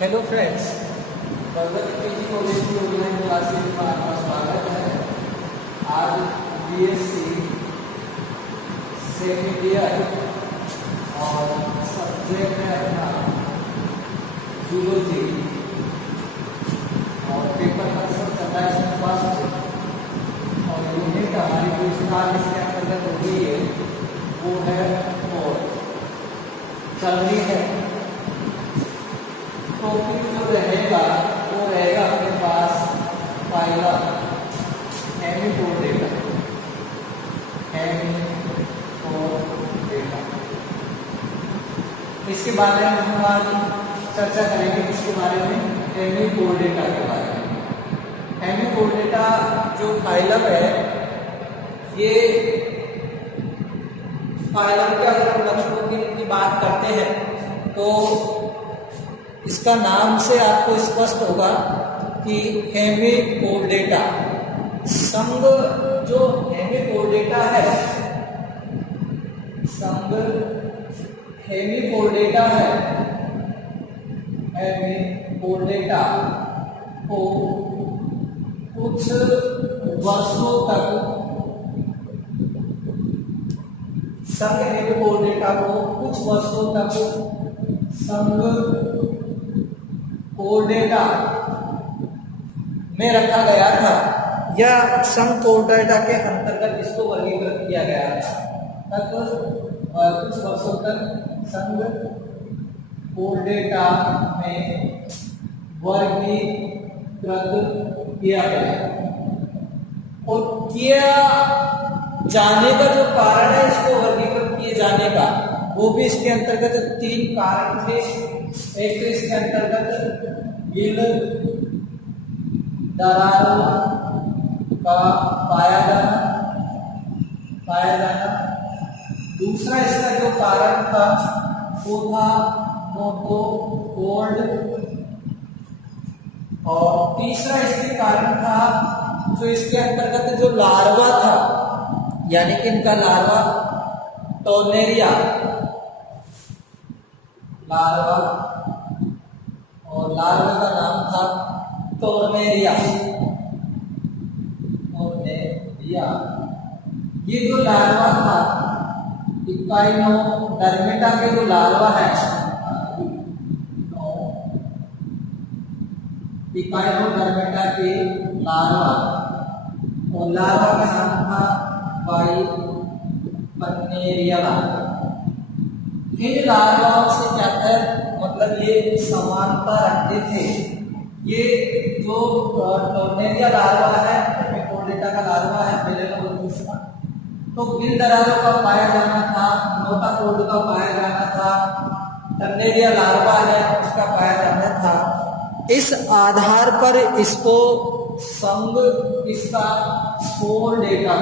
Hello friends, प्रगति PG college की online classes में आपका स्वागत है। आज बीएससी सेकेंड ईयर और सब्जेक्ट है अपना जूलॉजी और पेपर का सब चल रहा है इसमें फर्स्ट और यूनिट हमारी जो स्टार इसके अंतर्गत हो रही है वो है और चल रही है। टॉपिक जो रहेगा वो रहेगा अपने पास फाइलम हेमिकोडेटा इसके बारे में हम आज चर्चा करेंगे। इसके बारे में हेमिकोडेटा के बारे में। हेमिकोडेटा जो फाइलम है ये फाइलम के अगर हम लक्षणों की बात करते हैं तो इसका नाम से आपको स्पष्ट होगा कि हेमिकोडेटा संघ जो हेमिकोडेटा है, संघ हेमिकोडेटा है, हेमिकोडेटा को कुछ वर्षों तक संघ हेमिकोडेटा को कुछ वर्षों तक संघ कोडेटा में रखा गया था या संघ कोडेटा के अंतर्गत इसको वर्गीकृत किया गया था। तक कुछ वर्षों तक संघ कोडेटा में वर्गीकृत किया गया और किया जाने का जो कारण है इसको वर्गीकृत किए जाने का वो भी इसके अंतर्गत तीन कारण थे। एक तो इसके अंतर्गत गिल दरारों का पाया जाना, दूसरा इसका जो कारण था वो था मोनोकोल्ड और तीसरा इसके कारण था जो इसके अंतर्गत जो लार्वा था यानी कि इनका लार्वा टोर्नेरिया लार्वा और लार्वा का नाम था टोर्नेरिया। ये जो लार्वा था इक्वाइनोडर्मेटा के जो लार्वा है, इक्वाइनोडर्मेटा के लार्वा और लार्वा का नाम था बाइपन्नेरिया। इन लार्वाओं से क्या था मतलब ये समानता रखते थे। ये जो टोर्नेरिया लार्वा है, हेमिकोडेटा का लार्वा है पहले नंबर दूसरा, तो गिल दरारों का पाया जाना था, नोटाकोड का पाया जाना था, टर्नेरिया लार्वा है उसका पाया जाना था। इस आधार पर इसको संघ इसका कोडेटा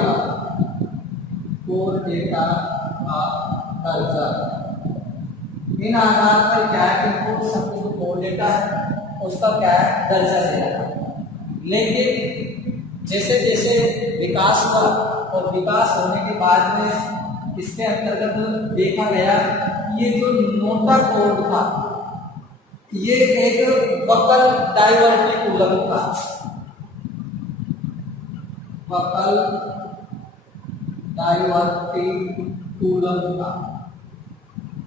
का दर्जा, इन आधार पर क्या है इनको संघ जो कोडेटा है उसका क्या है दर्जा दिया। लेकिन जैसे जैसे विकास हुआ और विकास होने के बाद में इसके अंतर्गत देखा गया ये जो नोटाकोड था ये एक बकल डाइवर्टिकुलम था, बकल डाइवर्टिकुलम था।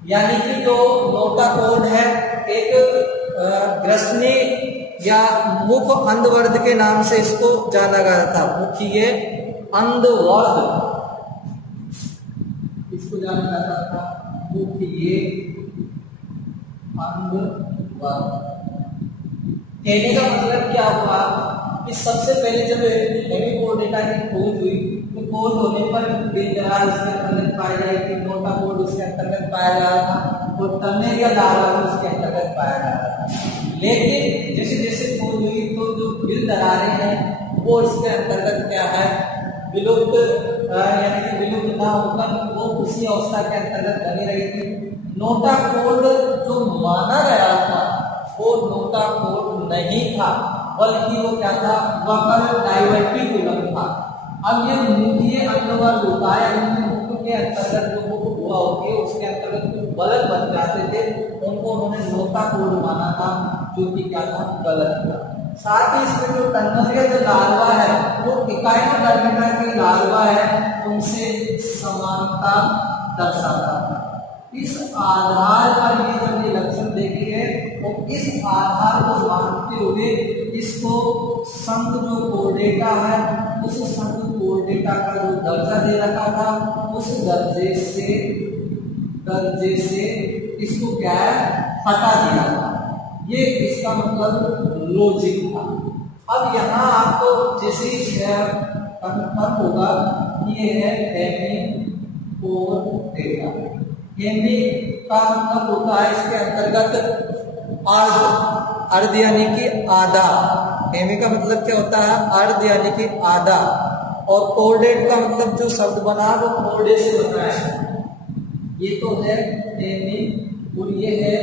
यानी कि जो नोटाकोड है एक ग्रसनी या मुख अंधवर्ध के नाम से इसको जाना गया था। मुखीय अंधवर्ध इसको जाना जाता था, मुखीय अंधवर्ध। कहने का मतलब क्या हुआ कि सबसे पहले जब हेमिकोडेटा की खोज हुई तो खोज होने पर गिल दरार उसके अंतर्गत पाया जाए कि नोटाकोड उसके अंतर्गत पाया जा रहा था और टर्नेरिया लार्वा उसके अंतर्गत पाया जा रहा था। लेकिन जैसे जैसे खोज हुई तो जो गिल दरारें हैं वो इसके अंतर्गत क्या है विलुप्त, यानी कि विलुप्त ना होकर वो उसी अवस्था के अंतर्गत बनी रही थी। नोटाकोड जो माना गया था वो नोटाकोड नहीं था बल्कि वो क्या था बकल डाइवर्टिकुलम था। अब ये मुखीय अंधवर्ध होता है, मुख के अंतर्गत जो लोका होती है उसके अंतर्गत जो गलत बन जाते थे उनको उन्होंने लोका कोड माना था, जो कि क्या था, गलत था। साथ ही इसमें जो टंगलिया जो लार्वा है वो इकाइनोडर्मिटा के लार्वा है उनसे समानता दर्शाता है। इस आधार पर ये जब ये लक्षण देखेंगे तो इस आधार को मानते हुए इसको संघ जो कोर्डेटा है उस संघ कोर्डेटा का जो दर्जा दे रखा था उस दर्जे से इसको क्या है, हटा दिया था। ये इसका मतलब लॉजिक था। अब यहाँ आपको जैसे ही कंफर्म होगा ये है हेमिकोर्डेटा। हेमी का मतलब होता है इसके अंतर्गत अर्ध यानी कि आधा। हेमी का मतलब क्या होता है, अर्ध यानी कि आधा। और कोर्डेट का मतलब जो शब्द बना वो कोर्डे से बना है। ये तो है हेमी और ये है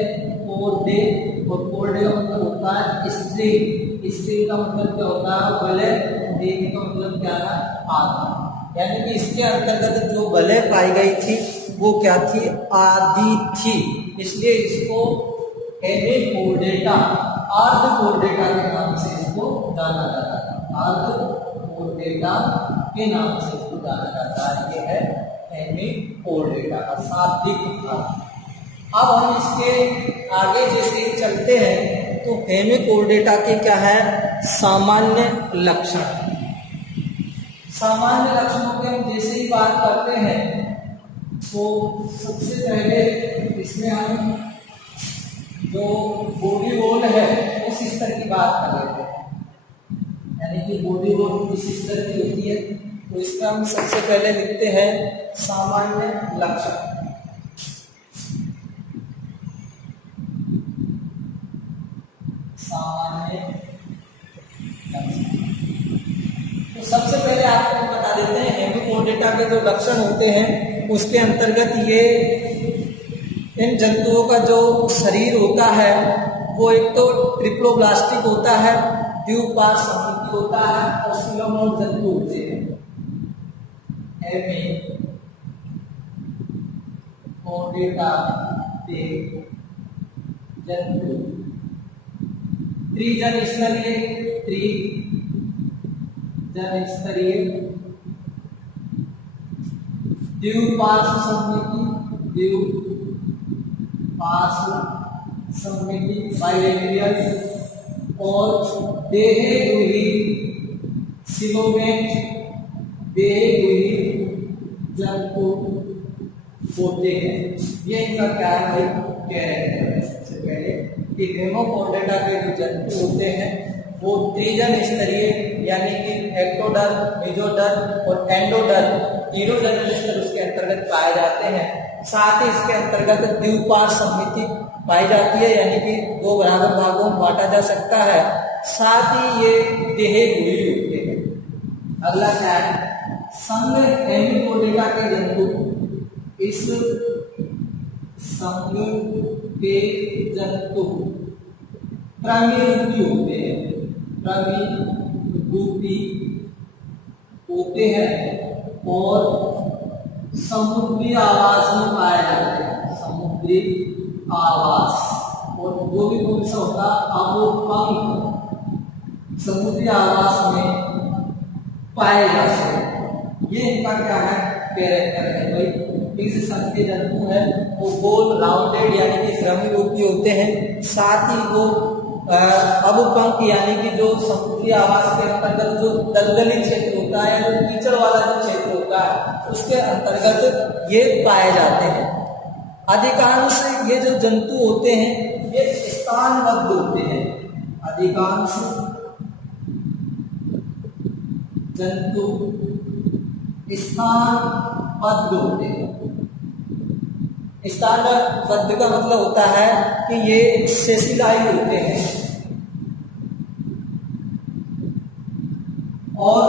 कोर्डे। और कोर्डे का मतलब होता है स्ट्रिंग। स्ट्रिंग का मतलब क्या होता है, बलय। हेमी का मतलब क्या है, आधा। यानी कि इसके अंतर्गत जो बलय पाई गई थी वो क्या थी, आधी थी। इसलिए इसको हेमिकोर्डेटा, अर्ध कोर्डेटा के नाम से इसको जाना जाता है। अर्ध कोर्डेटा के नाम से इसको जाना जाता है। ये है हेमिकोर्डेटा का शाब्दिक अर्थ। अब हम इसके आगे जैसे ही चलते हैं तो हेमिकोर्डेटा के क्या है, सामान्य लक्षण। सामान्य लक्षणों की हम जैसे ही बात करते हैं तो सबसे पहले इसमें हम जो बॉडी रोल है उस स्तर की बात कर लेते हैं। यानी कि बॉडी रोल किस स्तर की होती है तो इसका हम सबसे पहले लिखते हैं सामान्य लक्षण। सामान्य लक्षण तो सबसे पहले आपको बता देते हैं हेमिकोर्डेटा के जो लक्षण होते हैं उसके अंतर्गत ये इन जंतुओं का जो शरीर होता है वो एक तो ट्रिप्लोब्लास्टिक होता है, द्विपार्श्व सममिति होता है और सिलोमोड जंतु होते हैं। हेमिकोर्डेटा के जंतु त्रिजन स्तरीय द्विपार्श्व सममिति बाइलेटरल और देहगुही सिलोमेट देहगुही जंतु होते हैं। ये इनका क्या है, कह रहे हैं सबसे पहले कि हेमिकोर्डेटा के जो जंतु होते हैं वो त्रिजन स्तरीय यानी कि एक्टोडर्म, मेसोडर्म और एंडोडर्म तीनों जनरल स्तर उसके अंतर्गत पाए जाते हैं। साथ ही इसके अंतर्गत द्विपार्श्व सममिति पाई जाती है यानी कि दो बराबर भागों में बांटा जा सकता है। साथ ही ये देहगुही होते हैं। अगला क्या है, संघ हेमिकोर्डेटा के जंतु इस संघ के जंतु क्रमिरूपी होते हैं। क्रमिरूपी होते हैं और समुद्री आवास में पाए जाते हैं। समुद्री आवास और वो भी कौन सा होता है, अवोपंख समुद्री आवास में पाए जाते हैं। ये इनका क्या है, कैरेक्टर है भाई। इस संघ के जंतु है वो गोल राउंडेड यानी कि क्रमिरूपी होते हैं। साथ ही वो अवोपंख यानी कि जो समुद्री आवास के अंतर्गत जो दलदली क्षेत्र होता है या जो कीचड़ वाला जो क्षेत्र होता है उसके अंतर्गत ये पाए जाते हैं। अधिकांश ये जो जंतु होते हैं ये स्थानबद्ध होते हैं। अधिकांश जंतु स्थानबद्ध होते हैं। स्थानबद्ध का मतलब होता है कि ये सेसिलाइ होते हैं और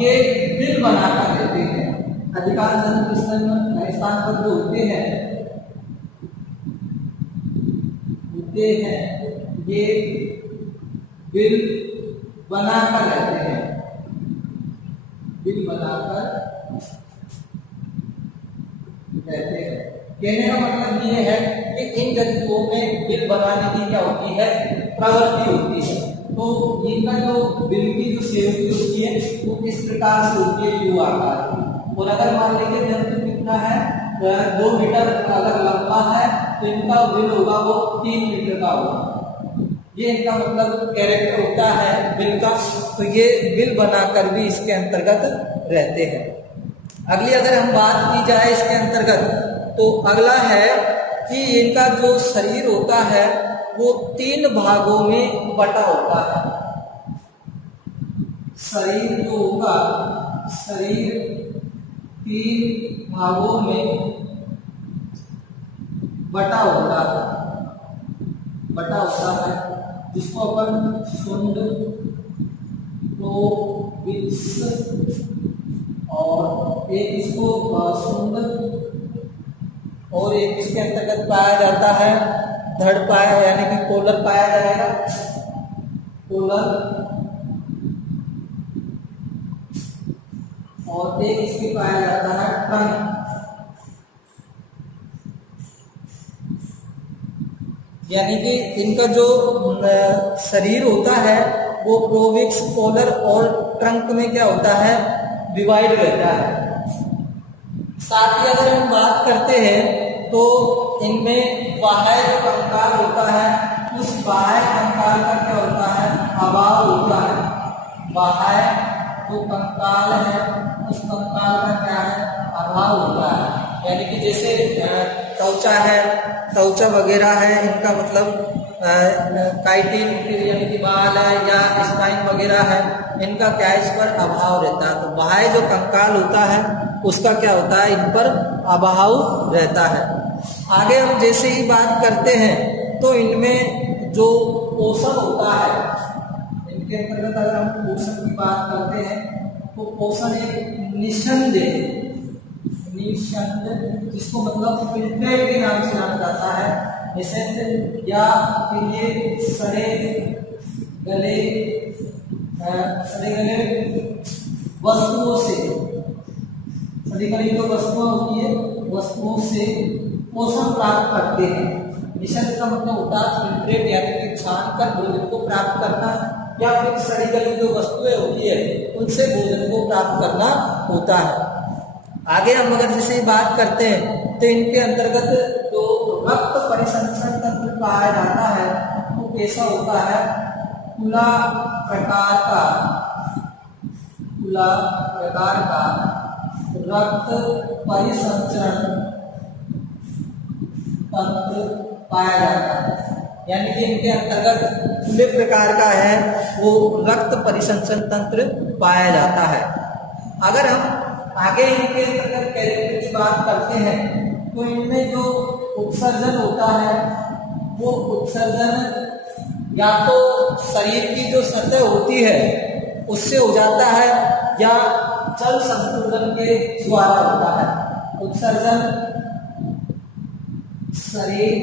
ये बिल बनाकर रहते हैं। अधिकांश जंतु स्थानबद्ध होते हैं ये बिल बनाकर रहते हैं। बिल बनाकर रहते हैं। कहने का मतलब ये है कि इन जंतुओं में बिल बनाने की क्या होती है, प्रवृत्ति होती है। तो इनका जो बिल की जो सेवती होती है वो इस प्रकार से होती है, यू आकार की। और अगर मान लीजिए जंतु कितना है, 2 मीटर अगर लंबा है तो इनका बिल होगा वो 3 मीटर का होगा। ये इनका मतलब कैरेक्टर होता है बिल का। तो ये बिल बनाकर भी इसके अंतर्गत रहते हैं। अगली अगर हम बात की जाए इसके अंतर्गत, तो अगला है कि इनका जो शरीर होता है वो 3 भागों में बटा होता है। शरीर जो होगा, शरीर 3 भागों में बटा होता है, जिसको अपन शुंड, प्रोविक्स और एक इसको शुंड और एक इसके अंतर्गत पाया जाता है धड़ पाया, यानी कि कोलर पाया जाएगा, कोलर, और एक इसके पाया जाता है ट्रंक। यानी कि इनका जो शरीर होता है वो प्रोविक्स, कोलर और ट्रंक में क्या होता है, डिवाइड रहता है। साथ ही अगर हम बात करते हैं तो इनमें बाह्य जो कंकाल होता है, उस बाह्य कंकाल का क्या होता है, अभाव होता है। बाह्य जो कंकाल है उस कंकाल का क्या है, अभाव होता है। यानी कि जैसे त्वचा है, त्वचा वगैरह है, इनका मतलब काइटिन यानी कि बाल है या स्पाइन वगैरह है, इनका क्या है, इस पर अभाव रहता है। तो बाह्य जो कंकाल होता है उसका क्या होता है, इन पर अभाव रहता है। आगे हम जैसे ही बात करते हैं तो इनमें जो पोषण होता है, इनके अंतर्गत अगर हम पोषण की बात करते हैं तो पोषण एक निस्संदेह, जिसको मतलब फिल्ट्रेट के नाम से जाना जाता है, निस्संदेह, या फिर ये सड़े गले वस्तुओं से, सड़ी गली जो वस्तुएं होती है वस्तुओं से पोषण प्राप्त करते हैं। निस्संदेह का मतलब होता है फिल्ट्रेट, यानी कि छान कर भोजन को प्राप्त करना, या फिर सड़ी गली जो वस्तुएं होती है उनसे भोजन को प्राप्त करना होता है। आगे हम अगर जैसे बात करते हैं तो इनके अंतर्गत जो रक्त परिसंचरण तंत्र पाया जाता है वो कैसा होता है, खुला प्रकार का रक्त परिसंचरण तंत्र पाया जाता है। यानी कि इनके अंतर्गत खुले प्रकार का है वो रक्त परिसंचरण तंत्र पाया जाता है। अगर हम आगे इनके अंतर्गत कैरेक्टर की बात करते हैं तो इनमें जो उत्सर्जन होता है वो उत्सर्जन या तो शरीर की जो सतह होती है उससे हो जाता है या जल संतुलन के द्वारा होता है। उत्सर्जन शरीर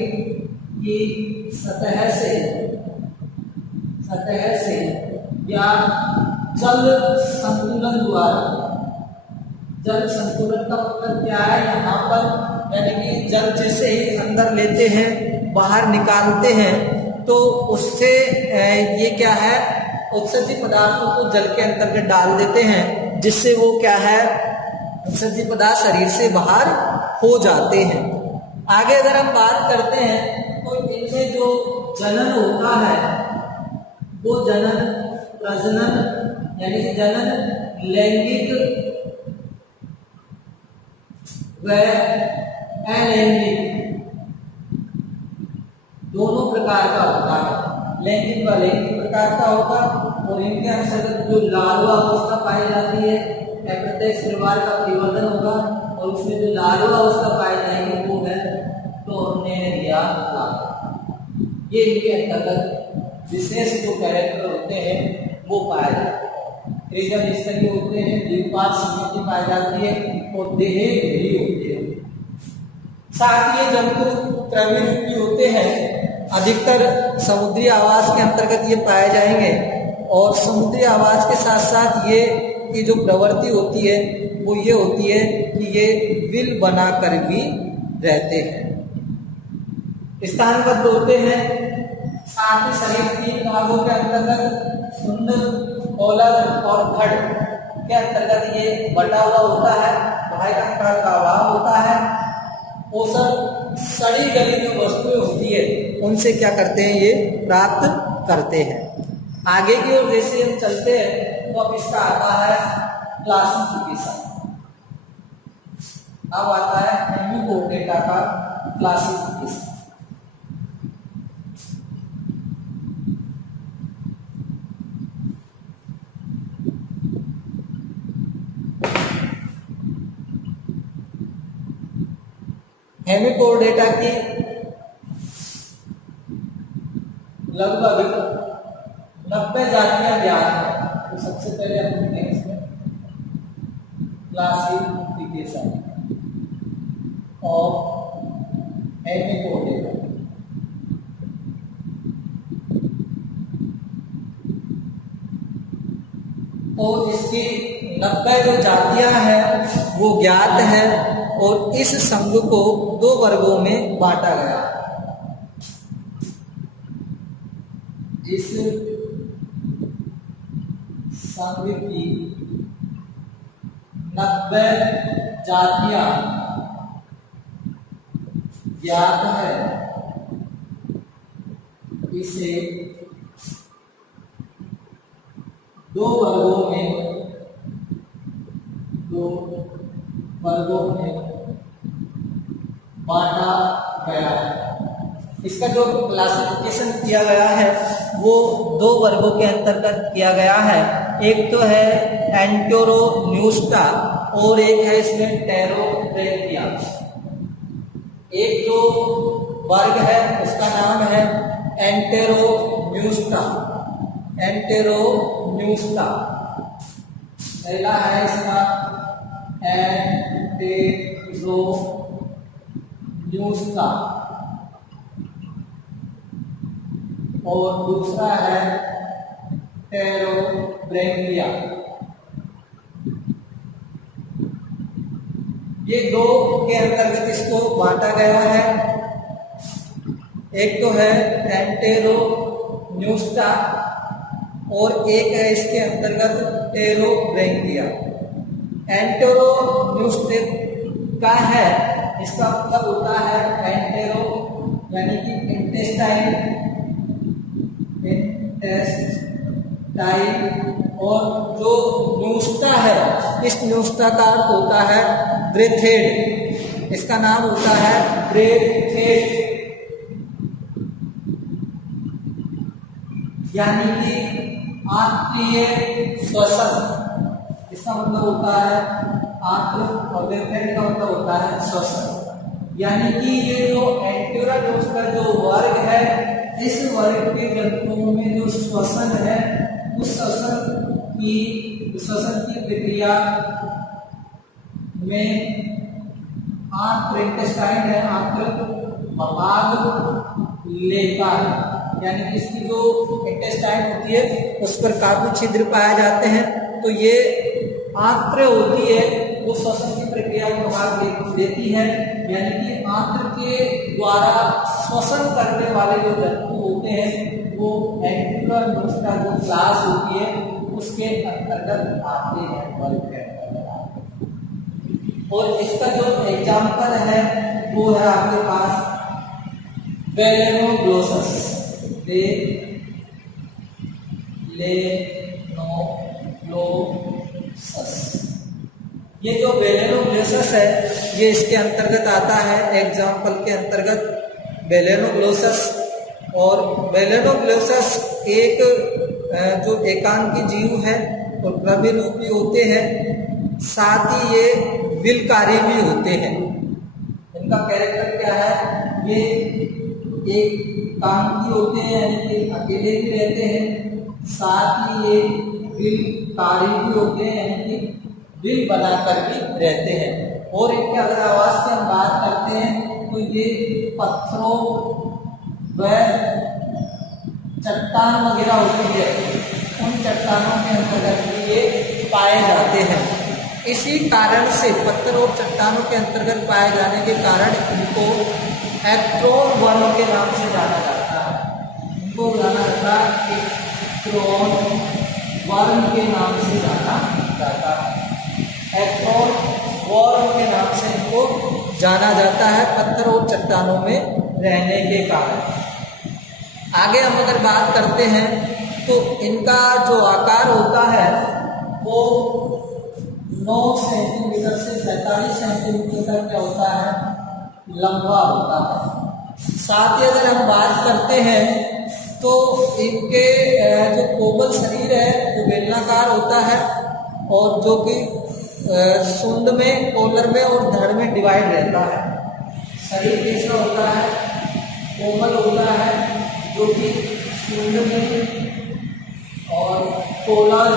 की सतह से या जल संतुलन द्वारा। जल संतुलन का मतलब क्या है, यहाँ पर यानी कि जल जैसे ही अंदर लेते हैं बाहर निकालते हैं तो उससे ये क्या है, उत्सर्जित पदार्थों को जल के अंतर्गत डाल देते हैं, जिससे वो क्या है, उत्सर्जित पदार्थ शरीर से बाहर हो जाते हैं। आगे अगर हम बात करते हैं तो इनमें जो जनन होता है वो जनन, प्रजनन यानी कि जनन लैंगिक व अलैंगिक दोनों प्रकार का होता है। लैंगिक व अलैंगिक प्रकार का होगा और इनके अंतर्गत जो लार्वा अवस्था पाई जाती है, अप्रत्यक्ष परिवार का परिवर्तन होगा और उसमें जो लार्वा अवस्था पाई जाएगी वो है टोर्नेरिया। ये इनके अंतर्गत विशेष जो कैरेक्टर होते हैं वो पाए जाते हैं। त्रिजन स्तरीय होते हैं, द्विपाद समिति पाई जाती है और देह भी होते हैं। साथ ही जंतु त्रैविरूपी होते हैं, अधिकतर समुद्री आवास के अंतर्गत ये पाए जाएंगे और समुद्री आवास के साथ साथ ये की जो प्रवृत्ति होती है वो ये होती है कि ये विल बनाकर भी रहते हैं, स्थानबद्ध होते हैं। साथ ही शरीर 3 भागों के अंतर्गत शुंड, कॉलर और धड़ के अंतर्गत ये बटा हुआ होता है। बाह्य कंकाल का अभाव होता है। पोषण सड़ी गली जो वस्तुएं होती है उनसे क्या करते हैं, ये प्राप्त करते हैं। आगे की ओर जैसे हम चलते हैं तो अब इसका आता है क्लासिफिकेशन। अब आता है हेमिकोडेटा का क्लासिफिकेशन। हेमिकोडेटा की लगभग 90 जातियां ज्ञात हैं। तो सबसे पहले हम देखते हैं इसमें क्लासिफिकेशन ऑफ हेमिकोडेटा। तो इसकी 90 जो जातियां हैं वो ज्ञात है और इस संघ को 2 वर्गों में बांटा गया। इस संघ की 90 जातियां ज्ञात है, इसे 2 वर्गों में बांटा गया है। इसका जो क्लासिफिकेशन किया गया है वो 2 वर्गों के अंतर्गत किया गया है। एक तो है एंटेरोन्यूस्टा और एक है इसमें टेरोब्रेकिया। एक जो वर्ग है उसका नाम है एंटेरोन्यूस्टा। एंटेरोन्यूस्टा पहला है इसका एंटेरोन्यूस्टा और दूसरा है टेरोब्रेकिया। ये 2 के अंतर्गत इसको बांटा गया है। एक तो है एंटेरोन्यूस्टा और एक है इसके अंतर्गत टेरोब्रेकिया। एंटेरोन्यूस्टा का है, इसका मतलब होता है एंटेरो यानी कि इंटेस्टाइन और जो न्यूस्टा है इस न्यूस्टा का अर्थ होता है ब्रेथेड। इसका नाम होता है ब्रेथेड यानी कि आंत्रिय श्वसन। इसका मतलब होता है आंत्र और ब्रेथेड का मतलब होता है श्वसन। यानी कि ये जो एंटेरोन्यूस्टा जो वर्ग है इस वर्ग के जंतुओं में जो श्वसन है उस श्वसन की प्रक्रिया में आंत्र इंटेस्टाइन है, आंत्र भाग लेता है। यानी कि इसकी जो इंटेस्टाइन होती है उस पर काफी छिद्र पाए जाते हैं। तो ये आंत्र होती है वो श्वसन की प्रक्रिया को भाग लेती है। यानी कि आंत्र के द्वारा श्वसन करने वाले जो जंतु होते हैं वो एंटेरोन्यूस्टा जो क्लास होती है उसके अंतर्गत आते हैं, वर्ग के अंतर्गत आते हैं। और इसका जो एग्जाम्पल है वो है आपके पास बेलेनोग्लोसस। ये जो बेलेनोग्लोसस है ये इसके अंतर्गत आता है, एग्जाम्पल के अंतर्गत बेलेनोग्लोसस। और बेलेनोग्लोसस एक जो एकांकी जीव है और प्रभिरूपी होते हैं, साथ ही ये विलकारी भी होते हैं। इनका कैरेक्टर क्या है, ये एकांकी होते हैं यानी कि अकेले भी रहते हैं, साथ ही ये विलकारी भी होते हैं यानी कि विल बनाकर भी रहते हैं। और इनके अगर आवास की हम बात करते हैं तो ये पत्थरों व चट्टान वगैरह होती है उन चट्टानों के अंतर्गत ये पाए जाते हैं। इसी कारण से पत्थर और चट्टानों के अंतर्गत पाए जाने के कारण इनको एक्ट्रोन वर्ण के नाम से जाना जाता है। इनको जाना जाता है एक्ट्रोन वर्ण के नाम से जाना जाता है। एक्ट्रोन वर्ण के नाम से इनको जाना जाता है पत्थर और चट्टानों में रहने के कारण। आगे हम अगर बात करते हैं तो इनका जो आकार होता है वो 9 सेंटीमीटर से 47 सेंटीमीटर तक क्या होता है, लंबा होता है। साथ ही अगर हम बात करते हैं तो इनके जो कोमल शरीर है वो बेलनाकार होता है और जो कि सूंड में, कॉलर में और धड़ में डिवाइड रहता है। शरीर कैसा होता है, कोमल होता है, जो कि सूंड में और कॉलर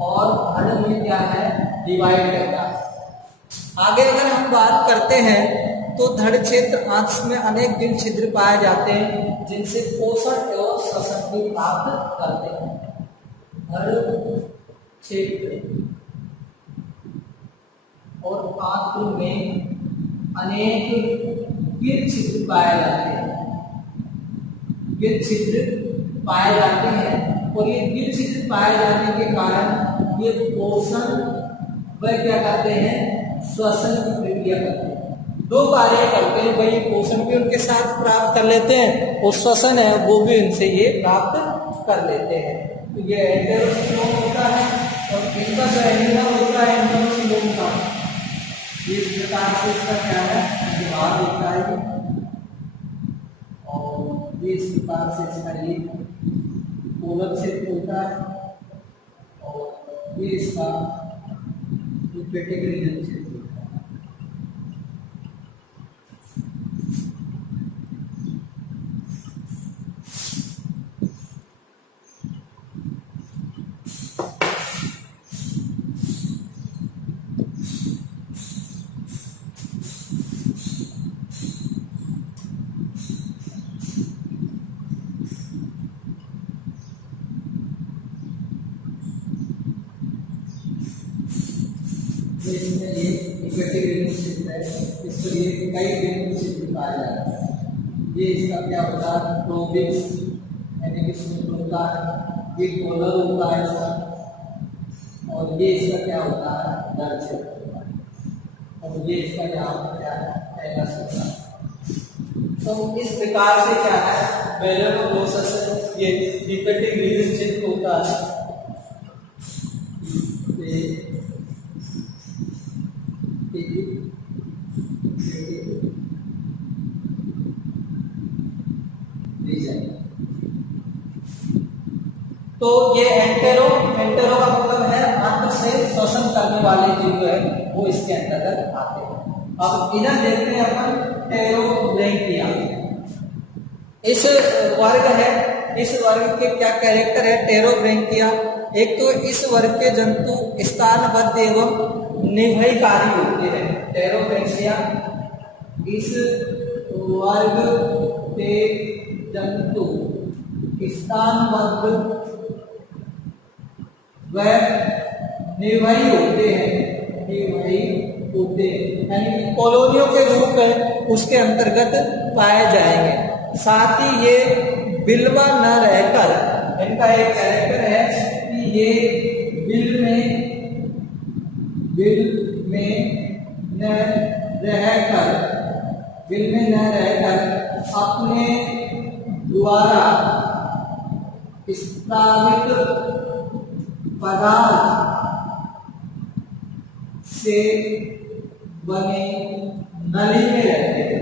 और धड़ में क्या है, डिवाइड करता है। आगे अगर हम बात करते हैं तो धड़ क्षेत्र आंत में अनेक गिल छिद्र पाए जाते हैं जिनसे पोषण एवं श्वसन भी प्राप्त करते हैं। धड़ क्षेत्र और आंत में अनेक गिल छिद्र पाए जाते हैं। गिल छिद्र पाए जाते हैं और ये गिल छिद्र पाए जाने के कारण ये पोषण व क्या करते हैं, श्वसन की प्रक्रिया करते हैं। दो कार्य करते हैं भाई, पोषण भी उनके साथ प्राप्त कर लेते हैं और श्वसन है वो भी उनसे ये प्राप्त कर लेते हैं। तो ये एंटेरोसिलोम होता है और इनका जो एनिमल होता है एंटेरोसिलोम का, इस प्रकार से इसका क्या है, दिमाग होता है और ये इस प्रकार से इसका ये कोलर क्षेत्र होता है और ये इसका पेटिक रीजन क्षेत्र होता है। इसमें ये इक्वेटिक रीजन क्षेत्र है, इसको ये कई रीजन क्षेत्र पाया जाता है। ये इसका क्या होता है, प्रोबिक्स यानी कि सूंड होता है, ये कॉलर होता है इसका और ये इसका क्या होता है, धड़ क्षेत्र होता है और ये इसका यहाँ पर क्या है, एनस होता है। तो इस प्रकार से क्या है, वेलरोलोसस ये इक्वेटिक रीजन क्षेत्र होता है। तो ये एंटेरो का मतलब है अंत से श्वसन करने वाले जीव है वो इसके अंतर्गत आते हैं। अब इधर देखते हैं अपन टेरोब्रैंकिया। इस वर्ग है, इस वर्ग के क्या कैरेक्टर है टेरोब्रैंकिया। एक तो इस वर्ग के जंतु स्थानबद्ध एवं निभयकारी होते हैं। टेरोब्रैंकिया इस वर्ग के जंतु स्थानबद्ध वह निर्भयी होते हैं, निर्भयी होते हैं यानी कि कॉलोनियों के रूप में उसके अंतर्गत पाए जाएंगे। साथ ही ये बिलवा न रहकर, इनका एक कैरेक्टर है कि ये बिल में न रहकर अपने द्वारा स्त्रावित पदार्थ से बने नली में रहते हैं,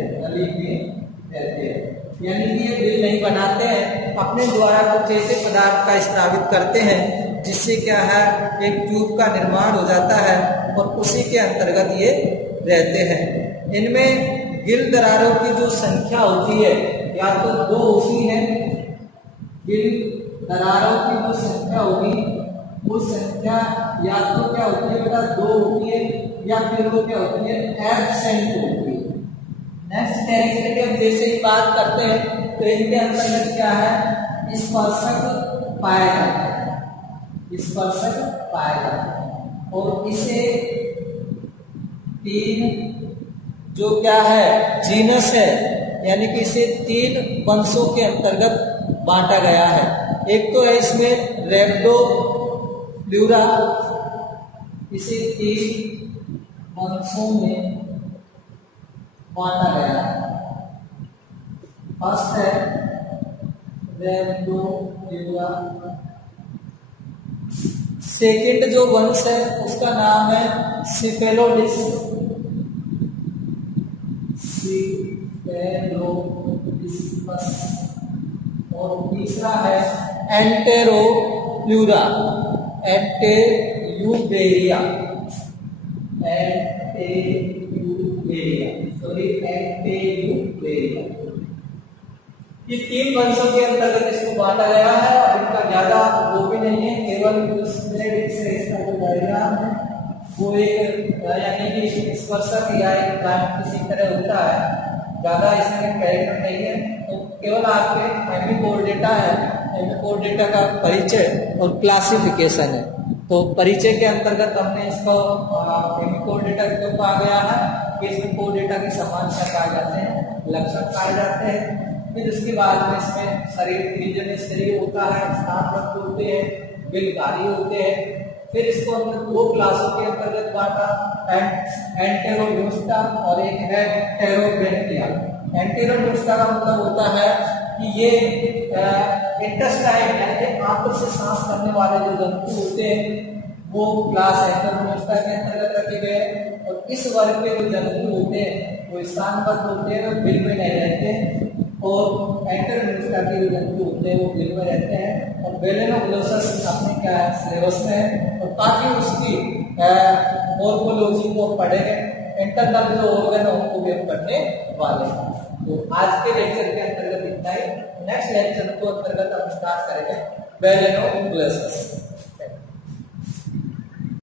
यानी कि ये बिल नहीं बनाते हैं, अपने द्वारा कुछ ऐसे पदार्थ का स्त्रावित करते हैं जिससे क्या है, एक ट्यूब का निर्माण हो जाता है और उसी के अंतर्गत ये रहते हैं। इनमें गिल दरारों की जो संख्या होती है या तो 2 होती है, गिल दरारों की जो संख्या होगी वो संख्या या तो क्या होती है बेटा 2 होती है या फिर वो क्या होती है एब्सेंट होती है। नेक्स्ट कैरेक्टर की हम जैसे ही बात करते हैं तो इनके अंतर्गत क्या है, स्पर्शक पाया जाता है। स्पर्शक पाए जाते हैं। और इसे 3 जो क्या है जीनस है, यानी कि इसे 3 वंशों के अंतर्गत बांटा गया है। एक तो है इसमें रैप्टोप्लूरा, इसे 3 वंशों में बांटा गया है। फर्स्ट है रैप्टोप्लूरा। सेकंड जो वंश है उसका नाम है सिफेलोडिस, और तीसरा है एंटेरोप्लूरा, एंटेयूबेरिया, एंटेयूबेरिया। ये 3 वंशों के अंतर्गत इसको बांटा गया है और इनका ज्यादा वो भी नहीं है, केवल इसका जो डायग्राम है वो एक यानी कि स्पर्शक या एक किसी तरह होता है, ज्यादा इसमें कैरेक्टर नहीं है। तो केवल आपके एमिकोर डेटा है, एमिकोर डेटा का परिचय और क्लासिफिकेशन है। तो परिचय के अंतर्गत हमने इसको एमिकोर डेटा क्यों कहा गया है कि इसमें कोर डेटा की समानता पाए जाते हैं, लक्षण पाए जाते हैं। फिर उसके बाद में इसमें शरीर त्रिजन्य शरीर होता है, स्थानपत्र होते हैं, बिलकारी होते हैं। फिर इसको हमने 2 क्लासों के अंतर्गत बांटा, एंटेरोड्यूस्टा और एक है टेरोब्रेंटिया। एंटेरोड्यूस्टा का मतलब होता है कि ये इंटेस्टाइन यानी आंतों से सांस करने वाले जो जंतु होते हैं वो क्लास एंटेरोड्यूस्टा के अंतर्गत रखे गए। और इस वर्ग के जो जंतु होते हैं वो स्थानबद्ध होते हैं, वो बिल में नहीं रहते। और एंटेरोड्यूस्टा के जो जंतु होते हैं वो बिल में रहते हैं। और बेलेनोग्लोसस अपने क्या है सिलेबस में है, और ताकि उसकी मॉर्फोलॉजी को पढ़ेंगे, इंटरनल जो ऑर्गन है उनको भी हम पढ़ने वाले हैं। तो आज के लेक्चर के अंतर्गत इतना ही। नेक्स्ट लेक्चर को अंतर्गत हम स्टार्ट करेंगे बेलेनोग्लोसस।